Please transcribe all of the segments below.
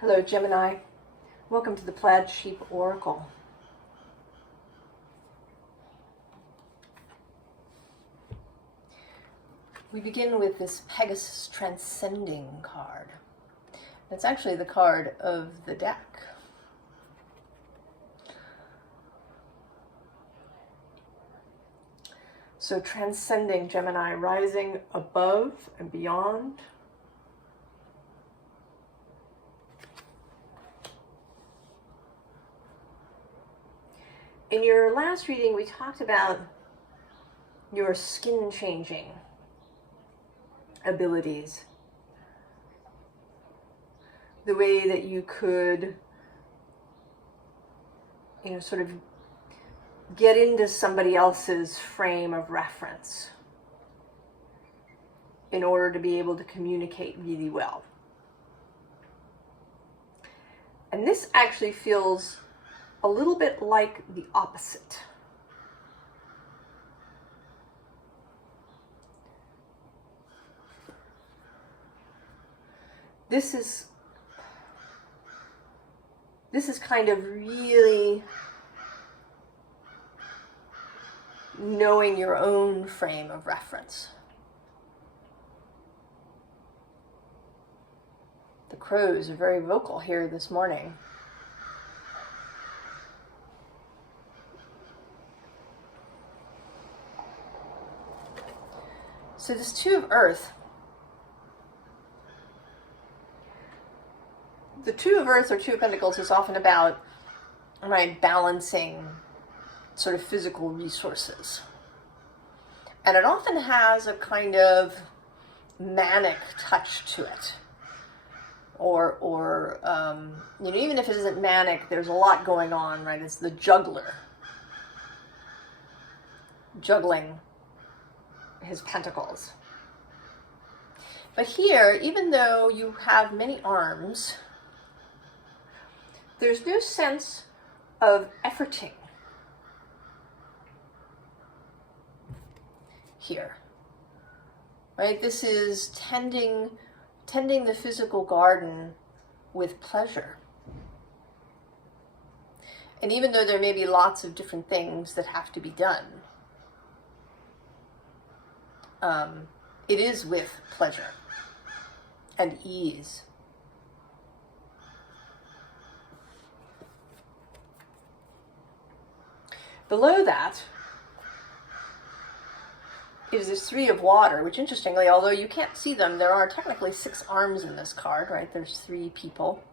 Hello, Gemini. Welcome to the Plaid Sheep Oracle. We begin with this Pegasus Transcending card. It's actually the card of the deck. So transcending, Gemini, rising above and beyond. In your last reading, we talked about your skin changing abilities. The way that you could, sort of get into somebody else's frame of reference in order to be able to communicate really well. And this actually feels a little bit like the opposite. This is kind of really knowing your own frame of reference. The crows are very vocal here this morning. So this Two of Earth, the Two of Earth or Two of Pentacles is often about, balancing sort of physical resources. And it often has a kind of manic touch to it. Or even if it isn't manic, there's a lot going on, right? It's the juggler juggling his pentacles. But here, even though you have many arms, there's no sense of efforting here, right? This is tending the physical garden with pleasure. And even though there may be lots of different things that have to be done, it is with pleasure and ease. Below that is this Three of Water, which interestingly, although you can't see them, there are technically 6 arms in this card, right? There's 3 people.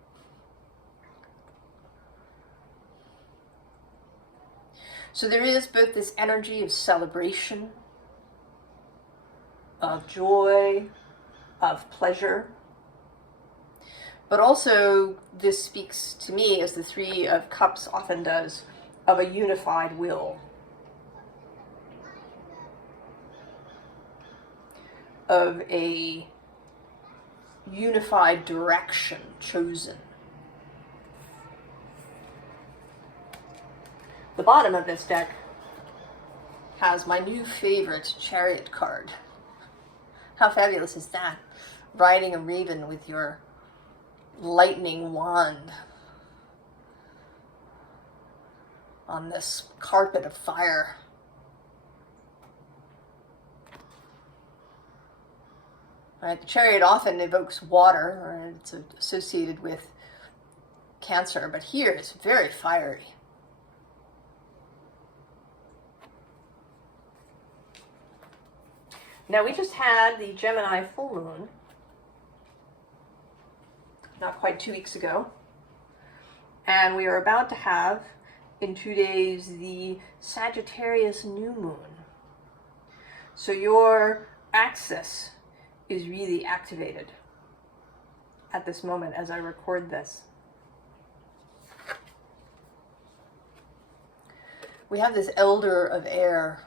So there is both this energy of celebration, of joy, of pleasure, but also this speaks to me, as the Three of Cups often does, of a unified will, of a unified direction chosen. The bottom of this deck has my new favorite Chariot card. How fabulous is that? Riding a raven with your lightning wand on this carpet of fire. Right, the Chariot often evokes water, or it's associated with Cancer, but here it's very fiery. Now, we just had the Gemini full moon, not quite 2 weeks ago, and we are about to have, in 2 days, the Sagittarius new moon. So your axis is really activated at this moment as I record this. We have this Elder of Air.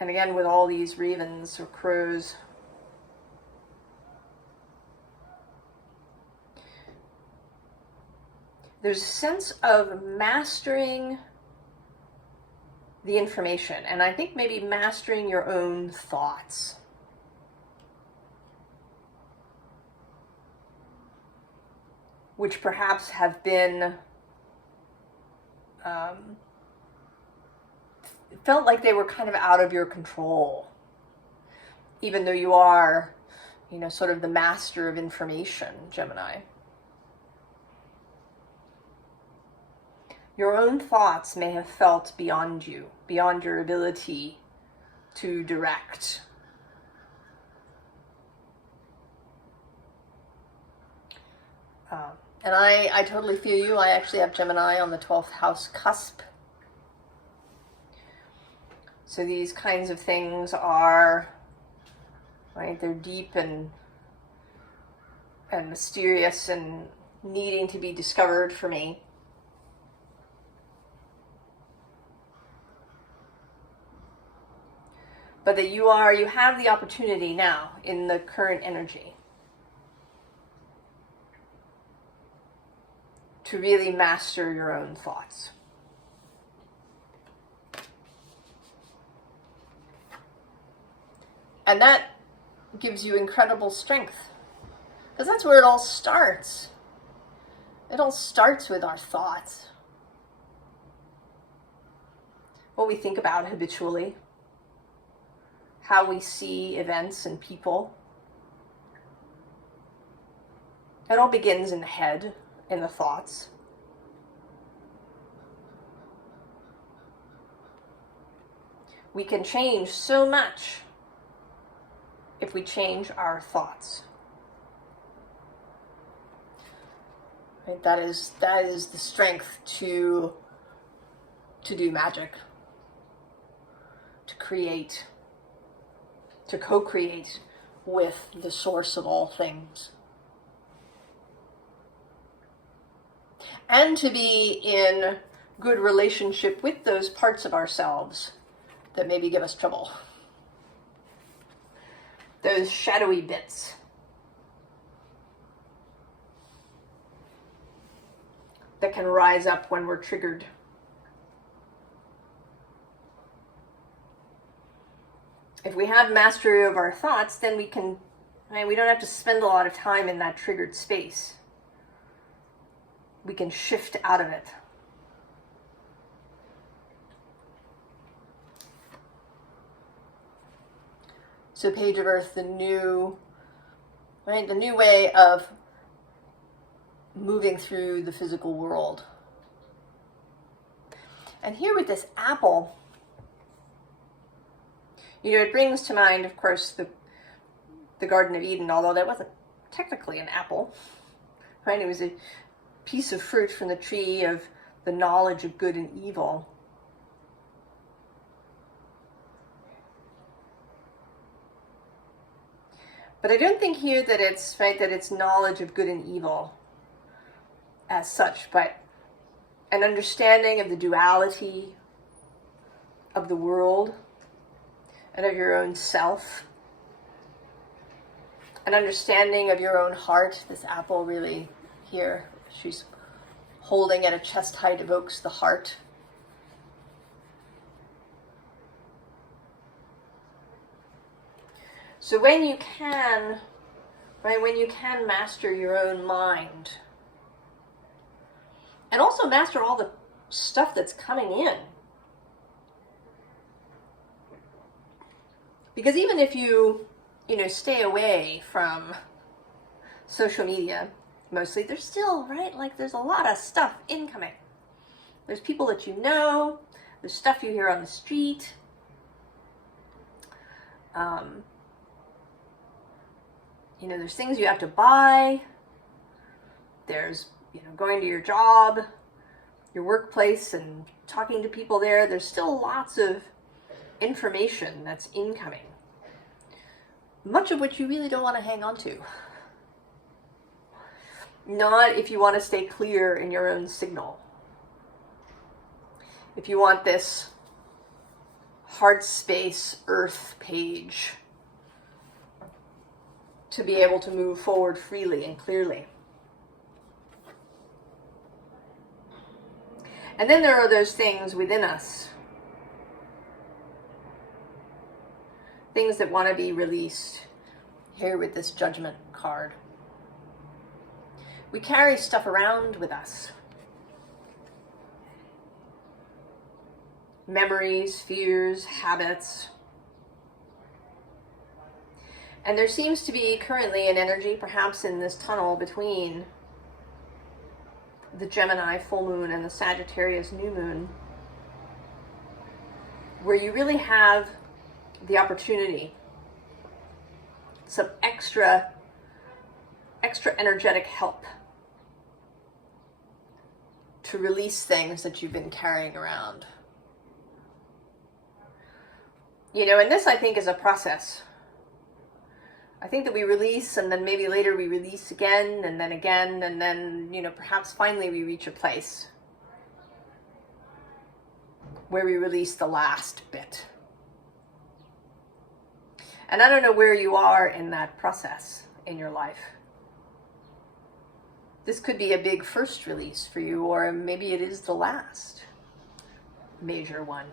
And again, with all these ravens or crows. There's a sense of mastering the information, and I think maybe mastering your own thoughts. which perhaps have been felt like they were kind of out of your control, even though you are, sort of the master of information, Gemini. Your own thoughts may have felt beyond you, beyond your ability to direct. And I totally feel you. I actually have Gemini on the 12th house cusp. So these kinds of things are, right, they're deep and mysterious and needing to be discovered for me. But that you have the opportunity now in the current energy to really master your own thoughts. And that gives you incredible strength, because that's where it all starts. It all starts with our thoughts. What we think about habitually, how we see events and people. It all begins in the head, in the thoughts. We can change so much if we change our thoughts. Right? That is the strength to do magic, to create, to co-create with the source of all things. And to be in good relationship with those parts of ourselves that maybe give us trouble. Those shadowy bits. That can rise up when we're triggered. If we have mastery of our thoughts, then we don't have to spend a lot of time in that triggered space. We can shift out of it. So Page of Earth, the new way of moving through the physical world. And here with this apple, it brings to mind, of course, the Garden of Eden, although that wasn't technically an apple, right? It was a piece of fruit from the tree of the knowledge of good and evil. But I don't think here that it's knowledge of good and evil as such, but an understanding of the duality of the world and of your own self. An understanding of your own heart. This apple really here, she's holding at a chest height, evokes the heart. So when you can master your own mind, and also master all the stuff that's coming in. Because even if you stay away from social media, mostly, there's still, there's a lot of stuff incoming. There's people that you know, there's stuff you hear on the street. There's things you have to buy. There's, going to your job, your workplace, and talking to people there. There's still lots of information that's incoming. Much of which you really don't want to hang on to. Not if you want to stay clear in your own signal. If you want this heart space, earth page to be able to move forward freely and clearly. And then there are those things within us. Things that want to be released here with this Judgment card. we carry stuff around with us. Memories, fears, habits. And there seems to be currently an energy, perhaps in this tunnel between the Gemini full moon and the Sagittarius new moon, where you really have the opportunity, some extra energetic help to release things that you've been carrying around. You know, and this I think is a process. I think that we release, and then maybe later we release again, and then, you know, perhaps finally we reach a place where we release the last bit. And I don't know where you are in that process in your life. This could be a big first release for you, or maybe it is the last major one.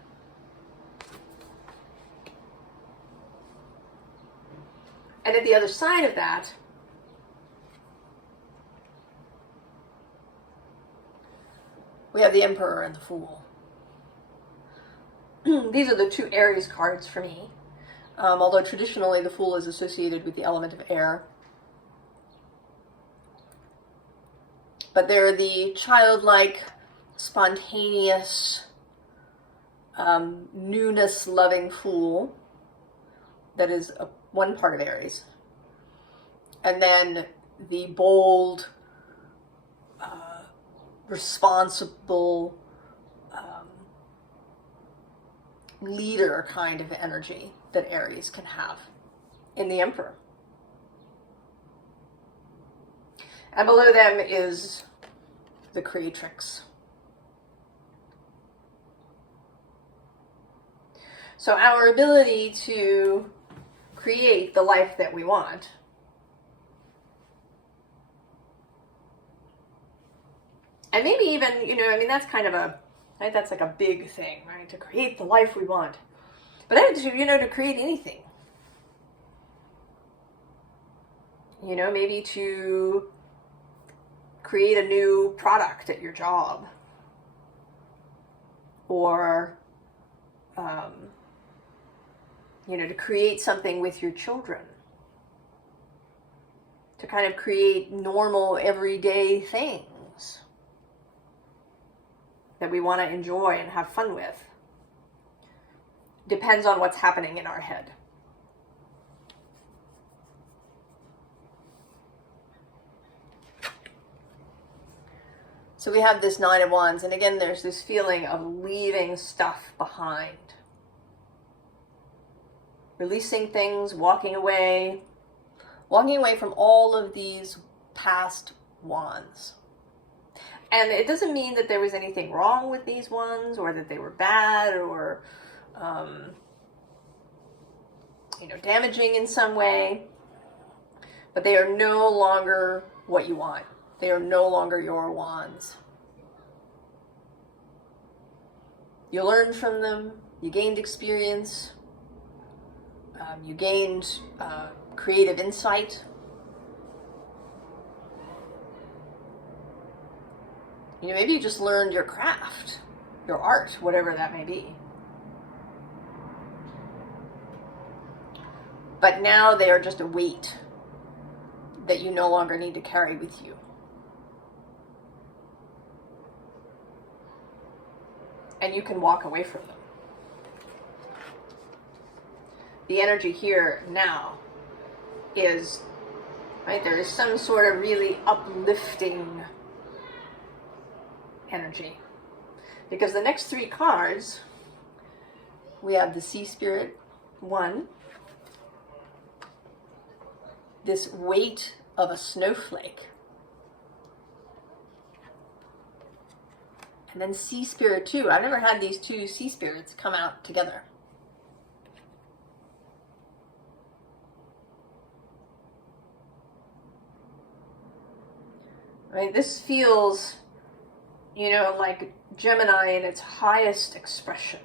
And at the other side of that, we have the Emperor and the Fool. These are the two Aries cards for me. Although traditionally the Fool is associated with the element of air. But they're the childlike, spontaneous, newness-loving Fool. That is one part of Aries. And then the bold, responsible, leader kind of energy that Aries can have in the Emperor. And below them is the Creatrix. So our ability to create the life that we want and maybe even, you know, I mean, that's kind of a, right, that's like a big thing, right, to create the life we want. But then, you know, to create anything, you know, maybe to create a new product at your job, or you know, to create something with your children, to kind of create normal, everyday things that we want to enjoy and have fun with. Depends on what's happening in our head. So we have this Nine of Wands, and again, there's this feeling of leaving stuff behind. Releasing things, walking away from all of these past wands. And it doesn't mean that there was anything wrong with these wands, or that they were bad, or you know, damaging in some way. But they are no longer what you want. They are no longer your wands. You learned from them. You gained experience. You gained creative insight. You know, maybe you just learned your craft, your art, whatever that may be. But now they are just a weight that you no longer need to carry with you. And you can walk away from them. The energy here now is, right, there is some sort of really uplifting energy. Because the next three cards, we have the Sea Spirit 1, this weight of a snowflake, and then Sea Spirit 2. I've never had these two sea spirits come out together. Right, this feels, you know, like Gemini in its highest expression.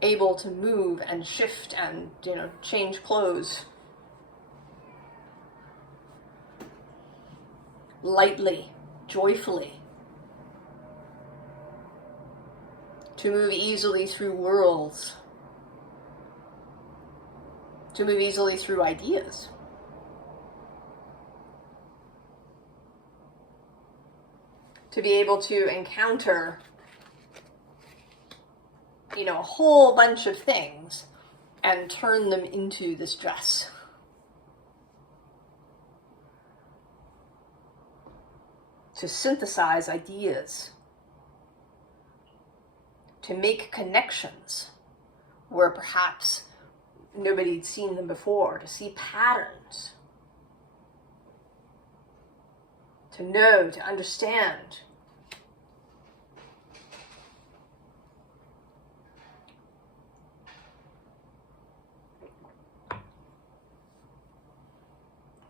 Able to move and shift and, you know, change clothes. lightly, joyfully, to move easily through worlds, to move easily through ideas. To be able to encounter, a whole bunch of things and turn them into this dress. To synthesize ideas. To make connections where perhaps nobody'd seen them before. To see patterns. To know, to understand.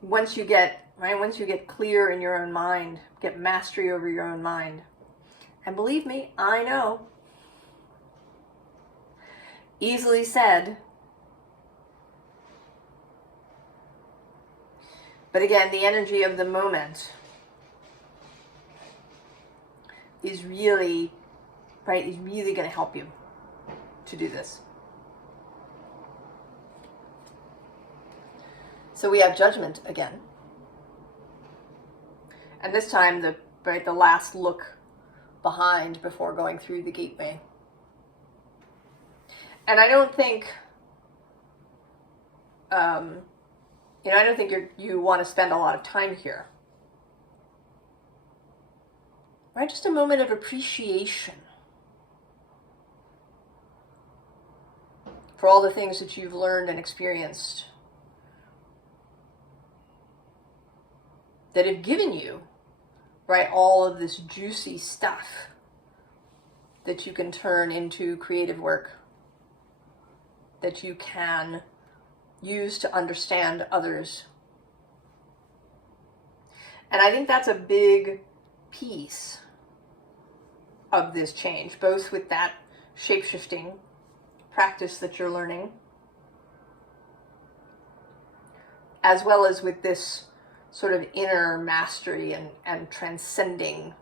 Once you get clear in your own mind, get mastery over your own mind. And believe me, I know. Easily said. But again, the energy of the moment is really going to help you to do this. So we have judgment again. And this time the last look behind before going through the gateway. And I don't think you want to spend a lot of time here. Right? Just a moment of appreciation for all the things that you've learned and experienced that have given you, all of this juicy stuff that you can turn into creative work, that you can use to understand others. And I think that's a big piece of this change, both with that shape-shifting practice that you're learning, as well as with this sort of inner mastery and transcending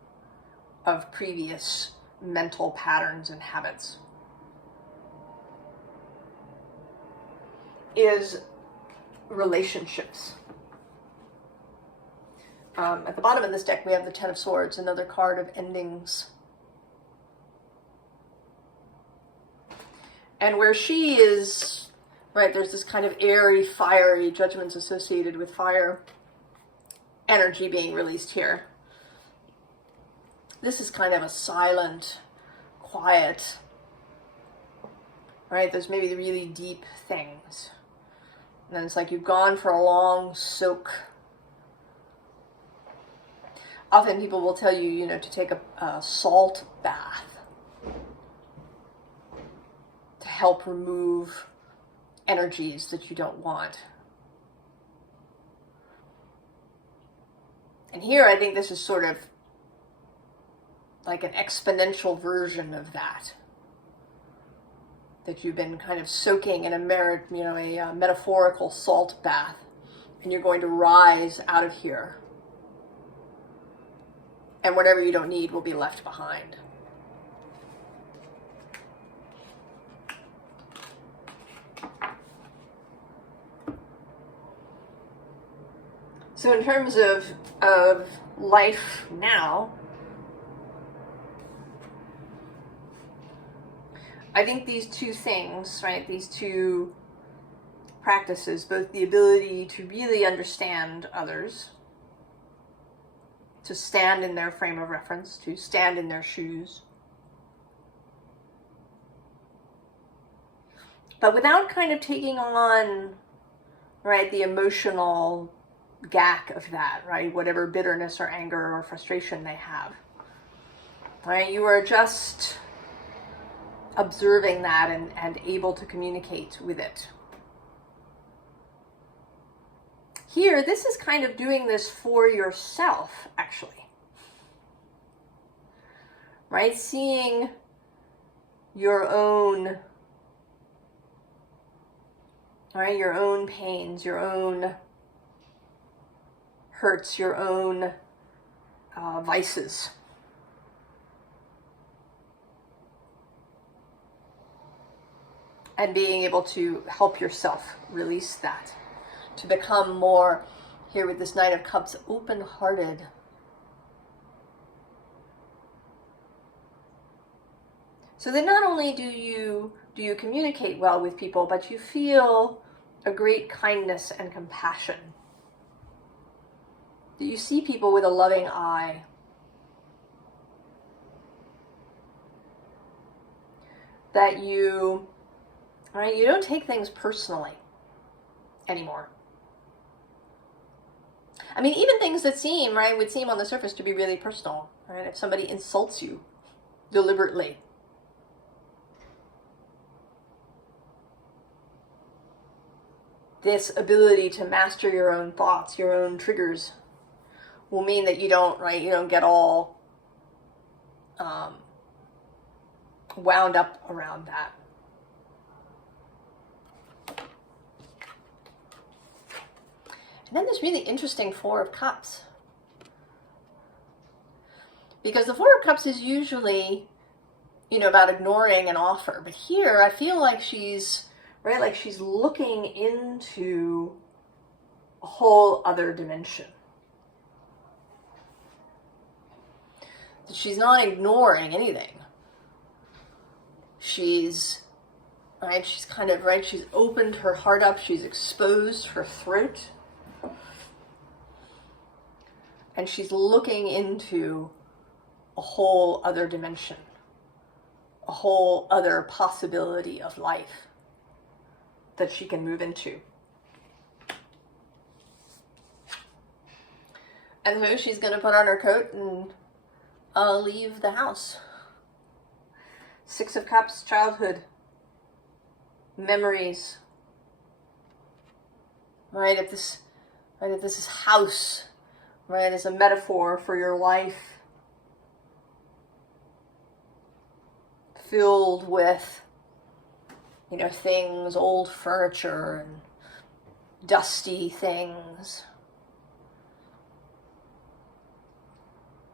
of previous mental patterns and habits, is relationships. At the bottom of this deck, we have the Ten of Swords, another card of endings. And where she is, there's this kind of airy, fiery judgments associated with fire energy being released here. This is kind of a silent, quiet, there's maybe the really deep things. And then it's like you've gone for a long soak. Often people will tell you, to take a salt bath to help remove energies that you don't want. And here I think this is sort of like an exponential version of that you've been kind of soaking in a metaphorical salt bath, and you're going to rise out of here. And whatever you don't need will be left behind. So in terms of life now, I think these two things, these two practices, both the ability to really understand others, to stand in their frame of reference, to stand in their shoes, but without kind of taking on, the emotional gack of that, whatever bitterness or anger or frustration they have. You are just observing that and able to communicate with it. Here, this is kind of doing this for yourself, actually. Seeing your own, your own pains, your own hurts, your own vices. And being able to help yourself release that. To become more, here with this Knight of Cups, open-hearted. So that not only do you communicate well with people, but you feel a great kindness and compassion. That you see people with a loving eye. That you don't take things personally anymore. I mean, even things that would seem on the surface to be really personal, right? If somebody insults you deliberately, this ability to master your own thoughts, your own triggers, will mean that you don't get all wound up around that. And then this really interesting Four of Cups. Because the Four of Cups is usually, about ignoring an offer. But here, I feel like she's looking into a whole other dimension. She's not ignoring anything. She's she's opened her heart up, she's exposed her throat. And she's looking into a whole other dimension, a whole other possibility of life that she can move into. And so she's going to put on her coat and leave the house. Six of Cups, childhood, memories. If this is house, as a metaphor for your life, filled with, things, old furniture and dusty things.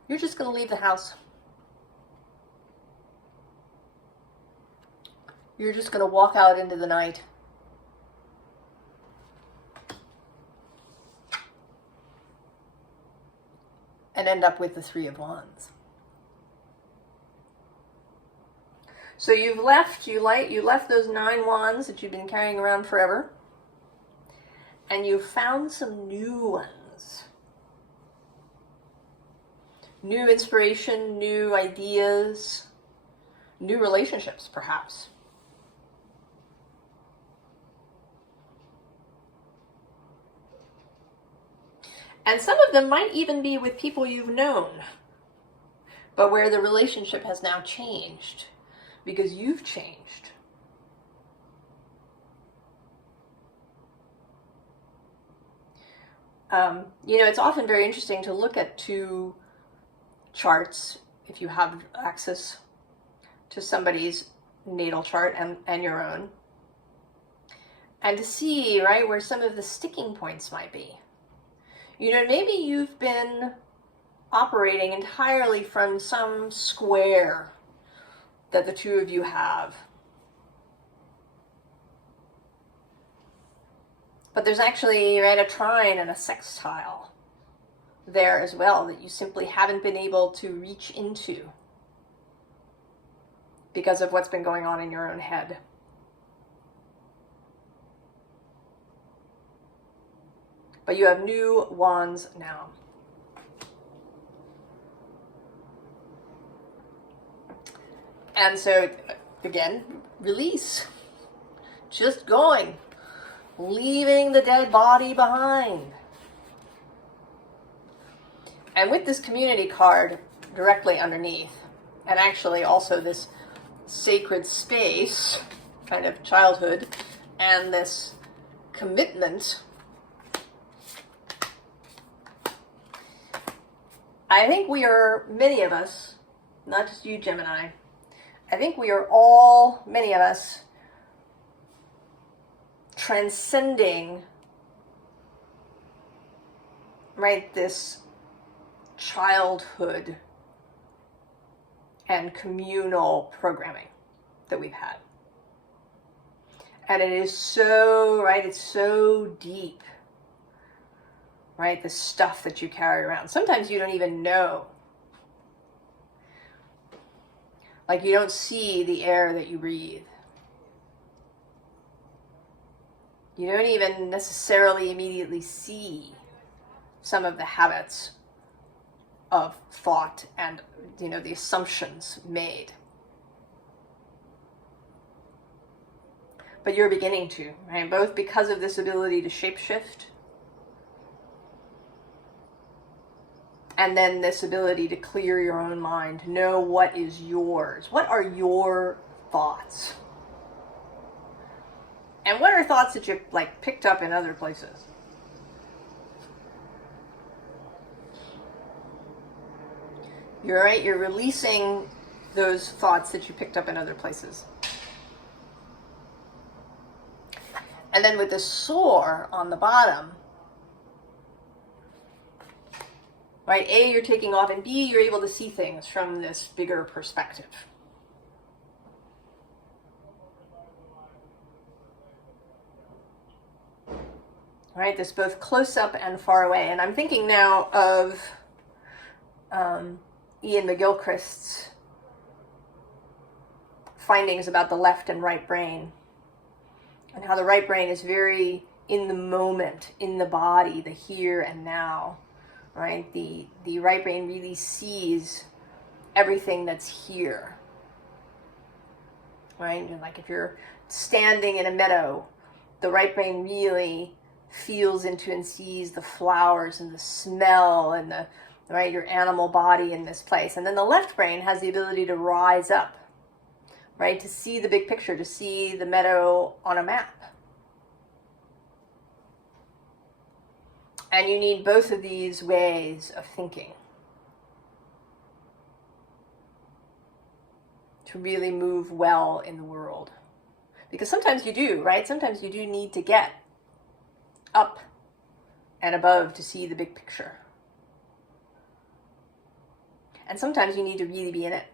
You're just going to leave the house. You're just going to walk out into the night. And end up with the Three of Wands. So you left those 9 wands that you've been carrying around forever, and you found some new ones. New inspiration, new ideas, new relationships, perhaps. And some of them might even be with people you've known, but where the relationship has now changed because you've changed. It's often very interesting to look at 2 charts, if you have access to somebody's natal chart and your own, and to see, where some of the sticking points might be. Maybe you've been operating entirely from some square that the 2 of you have. But there's actually, a trine and a sextile there as well that you simply haven't been able to reach into because of what's been going on in your own head. But you have new wands now. And so, again, release. Just going. Leaving the dead body behind. And with this community card directly underneath, and actually also this sacred space, kind of childhood, and this commitment, I think we are, many of us, not just you, Gemini, I think we are all, many of us, transcending, this childhood and communal programming that we've had. And it is so, right, it's so deep, right, the stuff that you carry around. Sometimes you don't even know. Like, you don't see the air that you breathe. You don't even necessarily immediately see some of the habits of thought and, the assumptions made. But you're beginning to, right? Both because of this ability to shapeshift, and then this ability to clear your own mind, to know what is yours. What are your thoughts? And what are thoughts that you picked up in other places? You're right, you're releasing those thoughts that you picked up in other places. And then with the soar on the bottom, right, A, you're taking off, and B, you're able to see things from this bigger perspective. Right, this both close up and far away. And I'm thinking now of Ian McGilchrist's findings about the left and right brain, and how the right brain is very in the moment, in the body, the here and now, right? The right brain really sees everything that's here, right? And like if you're standing in a meadow, the right brain really feels into and sees the flowers and the smell and the, right, your animal body in this place. And then the left brain has the ability to rise up, right, to see the big picture, to see the meadow on a map. And you need both of these ways of thinking to really move well in the world. Because sometimes you do, right? Sometimes you do need to get up and above to see the big picture. And sometimes you need to really be in it.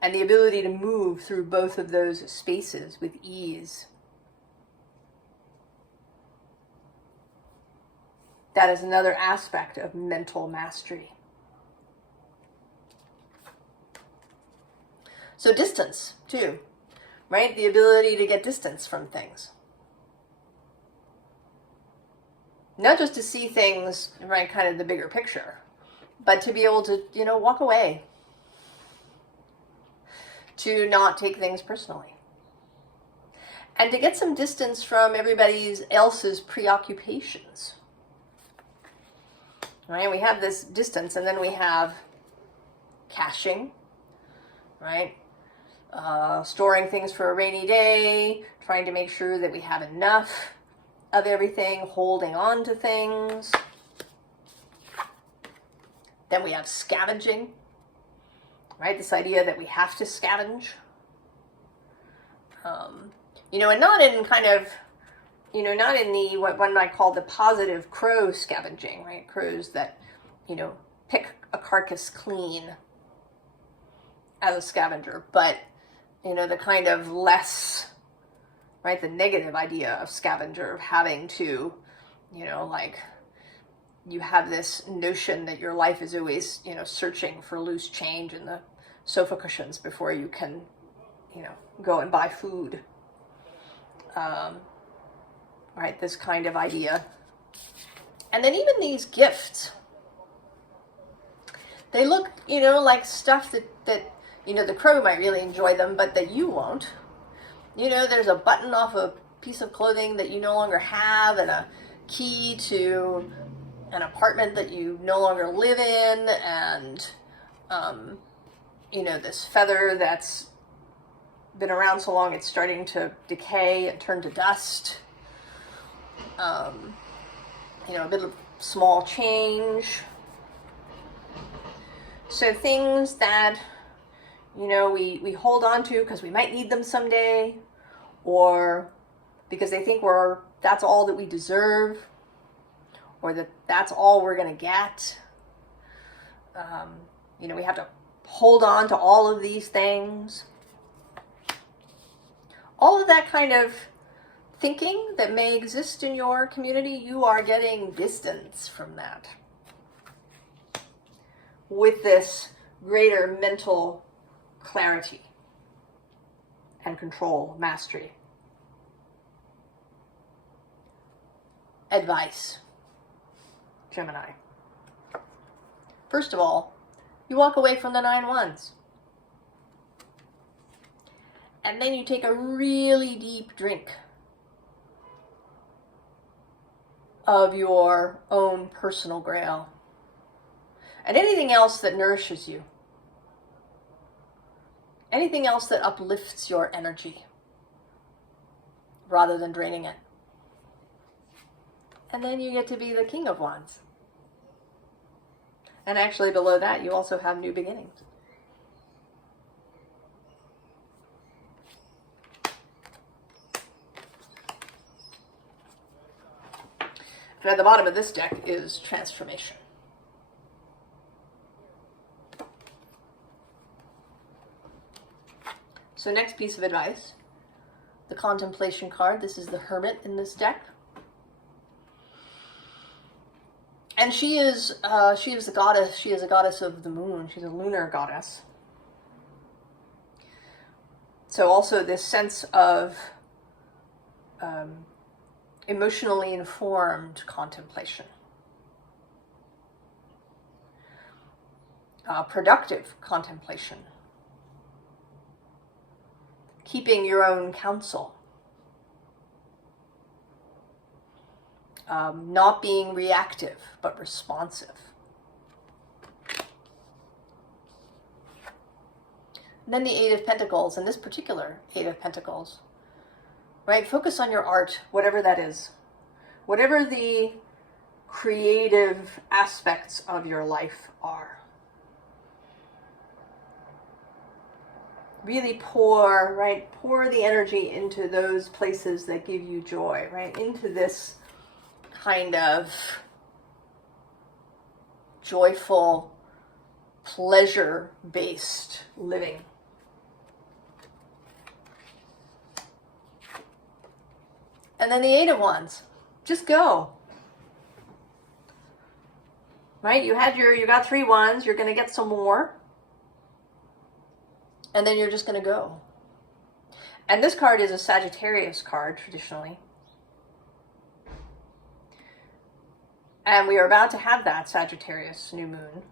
And the ability to move through both of those spaces with ease, that is another aspect of mental mastery. So distance, too, right? The ability to get distance from things. Not just to see things, right, kind of the bigger picture, but to be able to, walk away. To not take things personally. And to get some distance from everybody else's preoccupations. Right? We have this distance, and then we have caching, right? Storing things for a rainy day, trying to make sure that we have enough of everything, holding on to things. Then we have scavenging, right? This idea that we have to scavenge. And not in kind of, not in the, what one might call the positive crow scavenging, right? Crows that, pick a carcass clean as a scavenger, but, the kind of less, right, the negative idea of scavenger, of having to, you have this notion that your life is always, searching for loose change in the sofa cushions before you can, go and buy food. Right, this kind of idea. And then even these gifts, they look, like stuff that the crow might really enjoy them, but that you won't. There's a button off a piece of clothing that you no longer have, and a key to an apartment that you no longer live in, and, this feather that's been around so long it's starting to decay and turn to dust. A bit of small change. So things that, we hold on to because we might need them someday, or because they think that's all that we deserve, or that that's all we're going to get. We have to hold on to all of these things. All of that kind of thinking that may exist in your community, you are getting distance from that with this greater mental clarity and control, mastery. Advice, Gemini. First of all, you walk away from the 9 wands. And then you take a really deep drink of your own personal grail. And anything else that nourishes you. Anything else that uplifts your energy rather than draining it. And then you get to be the King of Wands. And actually below that, you also have new beginnings. And at the bottom of this deck is transformation. So next piece of advice, the contemplation card. This is the Hermit in this deck. And she is the goddess. She is a goddess of the moon. She's a lunar goddess. So also this sense of emotionally informed contemplation. Productive contemplation. Keeping your own counsel. Not being reactive, but responsive. And then the Eight of Pentacles, and this particular Eight of Pentacles, right? Focus on your art, whatever that is. Whatever the creative aspects of your life are. Really pour, right? Pour the energy into those places that give you joy, right? Into this kind of joyful, pleasure-based living. And then the Eight of Wands. Just go. Right? You got 3 wands, you're going to get some more. And then you're just going to go. And this card is a Sagittarius card, traditionally. And we are about to have that Sagittarius new moon.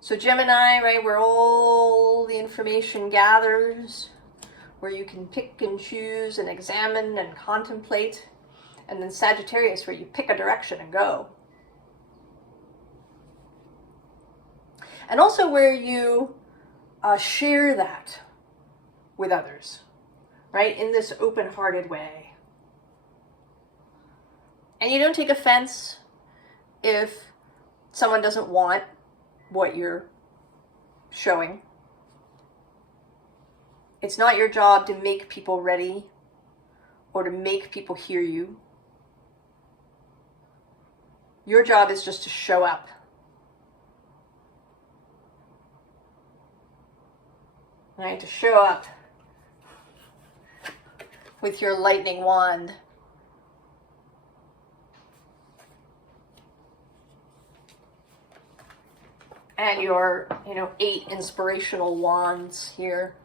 So Gemini, right, where all the information gathers, where you can pick and choose and examine and contemplate. And then Sagittarius, where you pick a direction and go. And also where you share that with others, right, in this open-hearted way. And you don't take offense if someone doesn't want what you're showing. It's not your job to make people ready or to make people hear you. Your job is just to show up. Right? To show up with your lightning wand. And your, 8 inspirational wands here.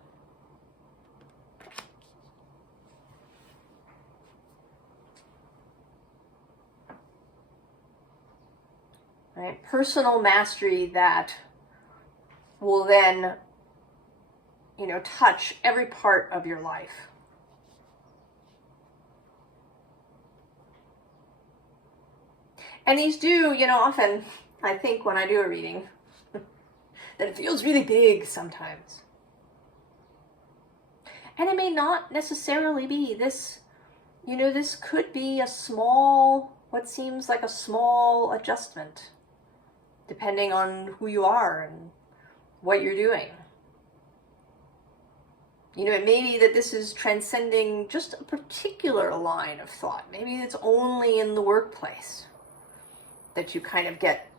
Right? Personal mastery that will then, touch every part of your life. And these do, often, I think when I do a reading, that it feels really big sometimes. And it may not necessarily be. This could be what seems like a small adjustment, depending on who you are and what you're doing. You know, it may be that this is transcending just a particular line of thought. Maybe it's only in the workplace that you kind of get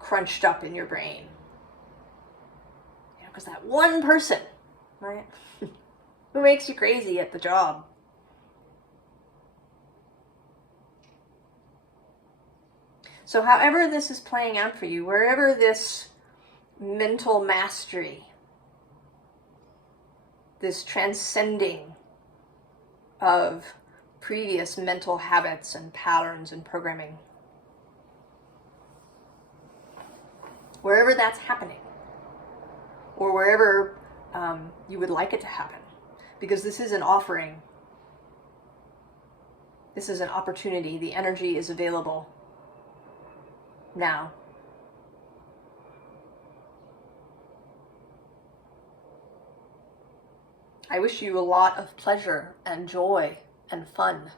crunched up in your brain. You know, because that one person, right, who makes you crazy at the job. So however this is playing out for you, wherever this mental mastery, this transcending of previous mental habits and patterns and programming, wherever that's happening, or wherever you would like it to happen, because this is an offering, this is an opportunity, the energy is available now. I wish you a lot of pleasure and joy and fun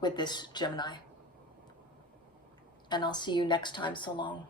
with this, Gemini. And I'll see you next time. So long.